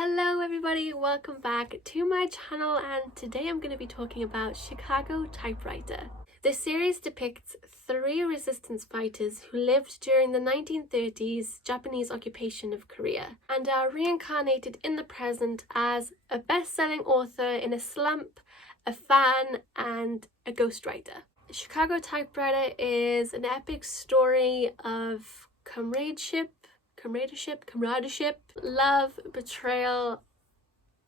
Hello everybody, welcome back to my channel, and today I'm going to be talking about Chicago Typewriter. This series depicts three resistance fighters who lived during the 1930s Japanese occupation of Korea and are reincarnated in the present as a best-selling author in a slump, a fan, and a ghostwriter. Chicago Typewriter is an epic story of comradeship, love, betrayal,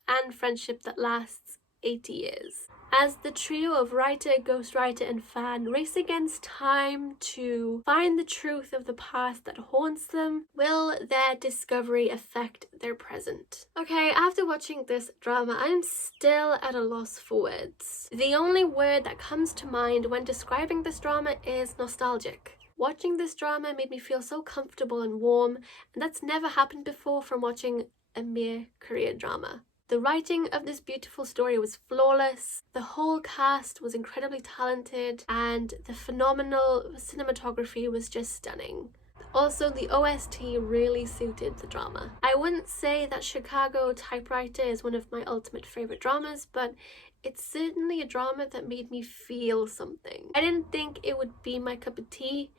and friendship that lasts 80 years. As the trio of writer, ghostwriter, and fan race against time to find the truth of the past that haunts them, will their discovery affect their present? Okay, after watching this drama, I'm still at a loss for words. The only word that comes to mind when describing this drama is nostalgic. Watching this drama made me feel so comfortable and warm, and that's never happened before from watching a mere Korean drama. The writing of this beautiful story was flawless, the whole cast was incredibly talented, and the phenomenal cinematography was just stunning. Also, the OST really suited the drama. I wouldn't say that Chicago Typewriter is one of my ultimate favourite dramas, but it's certainly a drama that made me feel something. I didn't think it would be my cup of tea,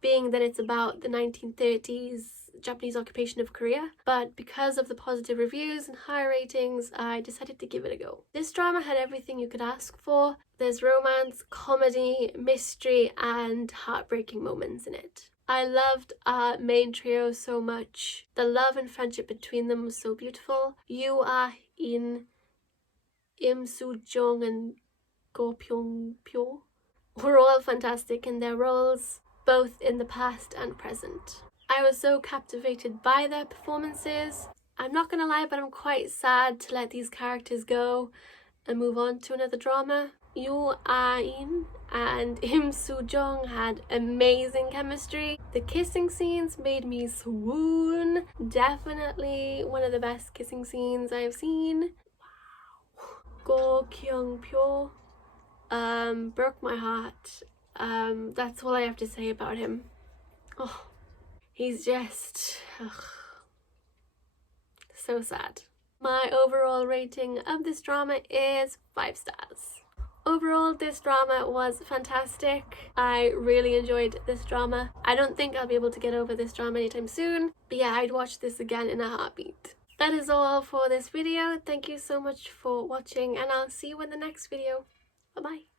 being that it's about the 1930s Japanese occupation of Korea, but because of the positive reviews and high ratings, I decided to give it a go. This drama had everything you could ask for. There's romance, comedy, mystery, and heartbreaking moments in it. I loved our main trio so much. The love and friendship between them was so beautiful. Yoo Ah-in, Im Soo-jung, and Go Pyong-pyo were all fantastic in their roles, both in the past and present. I was so captivated by their performances. I'm not gonna lie, but I'm quite sad to let these characters go and move on to another drama. Yoo Ah-in and Im Soo-jung had amazing chemistry. The kissing scenes made me swoon. Definitely one of the best kissing scenes I've seen. Wow. Go Kyung-pyo broke my heart. That's all I have to say about him. Oh, he's just so sad. My overall rating of this drama is 5 stars. Overall, this drama was fantastic. I really enjoyed this drama. I don't think I'll be able to get over this drama anytime soon, but yeah, I'd watch this again in a heartbeat. That is all for this video. Thank you so much for watching, and I'll see you in the next video. Bye bye.